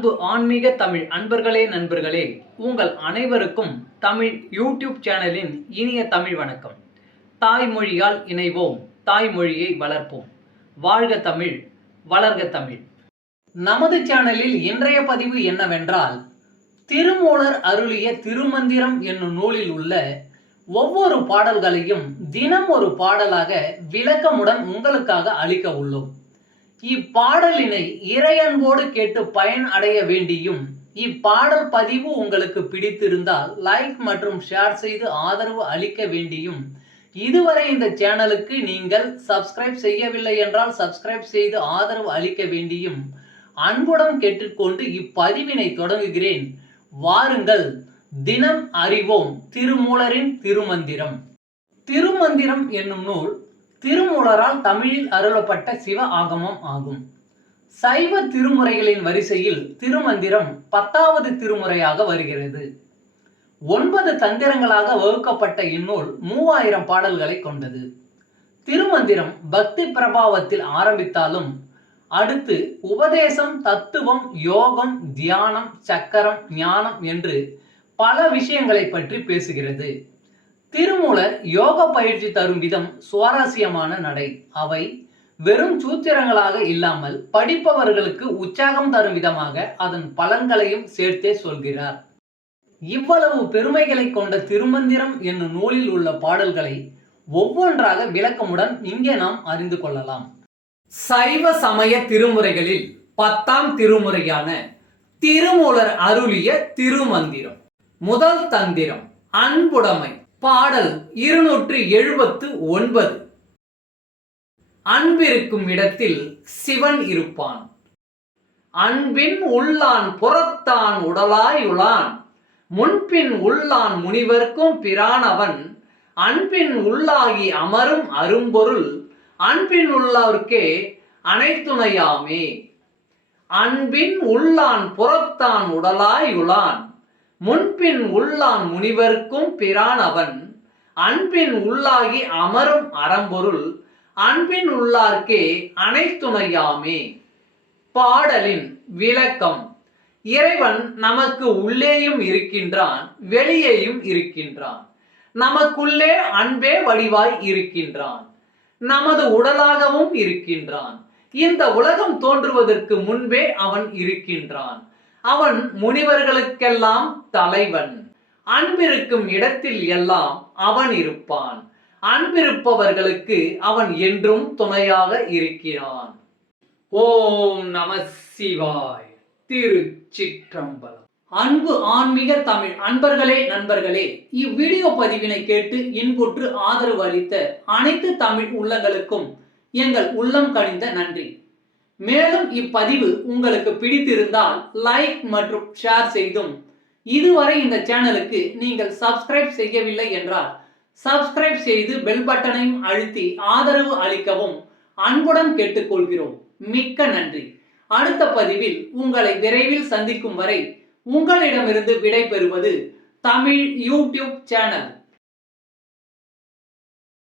அன்பு ஆன்மீக தமிழ் அன்பர்களே நண்பர்களே, உங்கள் அனைவருக்கும் தமிழ் யூடியூப் சேனலின் இனிய தமிழ் வணக்கம். தாய்மொழியால் இணைவோம், தாய்மொழியை வளர்ப்போம். வாழ்க தமிழ், வளர்க தமிழ். நமது சேனலில் இன்றைய பதிவு என்னவென்றால், திருமூலர் அருளிய திருமந்திரம் என்னும் நூலில் உள்ள ஒவ்வொரு பாடல்களையும் தினம் ஒரு பாடலாக விளக்கமுடன் உங்களுக்காக அளிக்க உள்ளோம். இப்பாடலினை இறையன்போடு கேட்டு பயன் அடைய வேண்டியும், இப்பாடல் பதிவு உங்களுக்கு பிடித்திருந்தால் லைக் மற்றும் ஷேர் செய்து ஆதரவு அளிக்க வேண்டியும், இதுவரை இந்த சேனலுக்கு நீங்கள் சப்ஸ்கிரைப் செய்யவில்லை என்றால் சப்ஸ்கிரைப் செய்து ஆதரவு அளிக்க வேண்டியும் அன்புடன் கேட்டுக்கொண்டு இப்பதிவினை தொடங்குகிறேன். வாருங்கள், தினம் அறிவோம் திருமூலரின் திருமந்திரம். திருமந்திரம் என்னும் நூல் திருமூலரால் தமிழில் அருளப்பட்ட சிவ ஆகமம் ஆகும். சைவ திருமுறைகளின் வரிசையில் திருமந்திரம் 10வது திருமுறையாக வருகிறது. 9 தந்திரங்களாக வகுக்கப்பட்ட இந்நூல் 3000 பாடல்களை கொண்டது. திருமந்திரம் பக்தி பிரபாவத்தில் ஆரம்பித்தாலும் அடுத்து உபதேசம், தத்துவம், யோகம், தியானம், சக்கரம், ஞானம் என்று பல விஷயங்களை பற்றி பேசுகிறது. திருமூலர் யோக பயிற்சி தரும் விதம் சுவாரஸ்யமான நடை. அவை வெறும் சூத்திரங்களாக இல்லாமல் படிப்பவர்களுக்கு உற்சாகம் தரும் விதமாக அதன் பலன்களையும் சேர்த்தே சொல்கிறார். இவ்வளவு பெருமைகளை கொண்ட திருமந்திரம் என்னும் நூலில் உள்ள பாடல்களை ஒவ்வொன்றாக விளக்கமுடன் இங்கே நாம் அறிந்து கொள்ளலாம். சைவ சமய திருமுறைகளில் 10ஆம் திருமுறையான திருமூலர் அருளிய திருமந்திரம். முதல் தந்திரம் அன்புடைமை. பாடல் 279. அன்பிருக்கும் இடத்தில் சிவன் இருப்பான். அன்பின் உள்ளான் புறத்தான் உடலாய் உளான். முன்பின் உள்ளான் முனிவர்க்கும் பிரானவன். அன்பின் உள்ளாகி அமரும் அரும்பொருள். அன்பின் உள்ளார்க்கே அனைத்துணையாமே. அன்பின் உள்ளான் புறத்தான் உடலாய் உளான். முன்பின் உள்ளான் முனிவர்க்கும் பிரான் அவன். அன்பின் உள்ளாகி அமரும் அறம்பொருள். அன்பின் உள்ளார்க்கே அனைத்துணையாமே. பாடலின் விளக்கம். இறைவன் நமக்கு உள்ளேயும் இருக்கின்றான், வெளியேயும் இருக்கின்றான். நமக்குள்ளே அன்பே வடிவாய் இருக்கின்றான். நமது உடலாகவும் இருக்கின்றான். இந்த உலகம் தோன்றுவதற்கு முன்பே அவன் இருக்கின்றான். அவன் முனிவர்களுக்கெல்லாம் தலைவன். அன்பிருக்கும் இடத்தில் எல்லாம் அவன் இருப்பான். அன்பிருப்பவர்களுக்கு அவன் என்றும் துணையாக இருக்கிறான். ஓம் நம சிவாய. திருச்சிற்றம்பலம். அன்பு ஆன்மீக தமிழ் அன்பர்களே நண்பர்களே, இவ்வீடியோ பதிவினை கேட்டு இன்புற்று ஆதரவு அளித்த அனைத்து தமிழ் உள்ளங்களுக்கும் எங்கள் உள்ளம் கனிந்த நன்றி. மேலும் இப்பதிவு உங்களுக்கு பிடித்திருந்தால் லைக் மற்றும் ஷேர் செய்தும், இதுவரை இந்த சேனலுக்கு நீங்கள் சப்ஸ்கிரைப் செய்யவில்லை என்றால் சப்ஸ்கிரைப் செய்து பெல் பட்டனையும் அழுத்தி ஆதரவு அளிக்கவும் அன்புடன் கேட்டுக்கொள்கிறோம். மிக்க நன்றி. அடுத்த பதிவில் உங்களை விரைவில் சந்திக்கும் வரை உங்களிடமிருந்து விடை பெறுவது தமிழ் யூடியூப் சேனல்.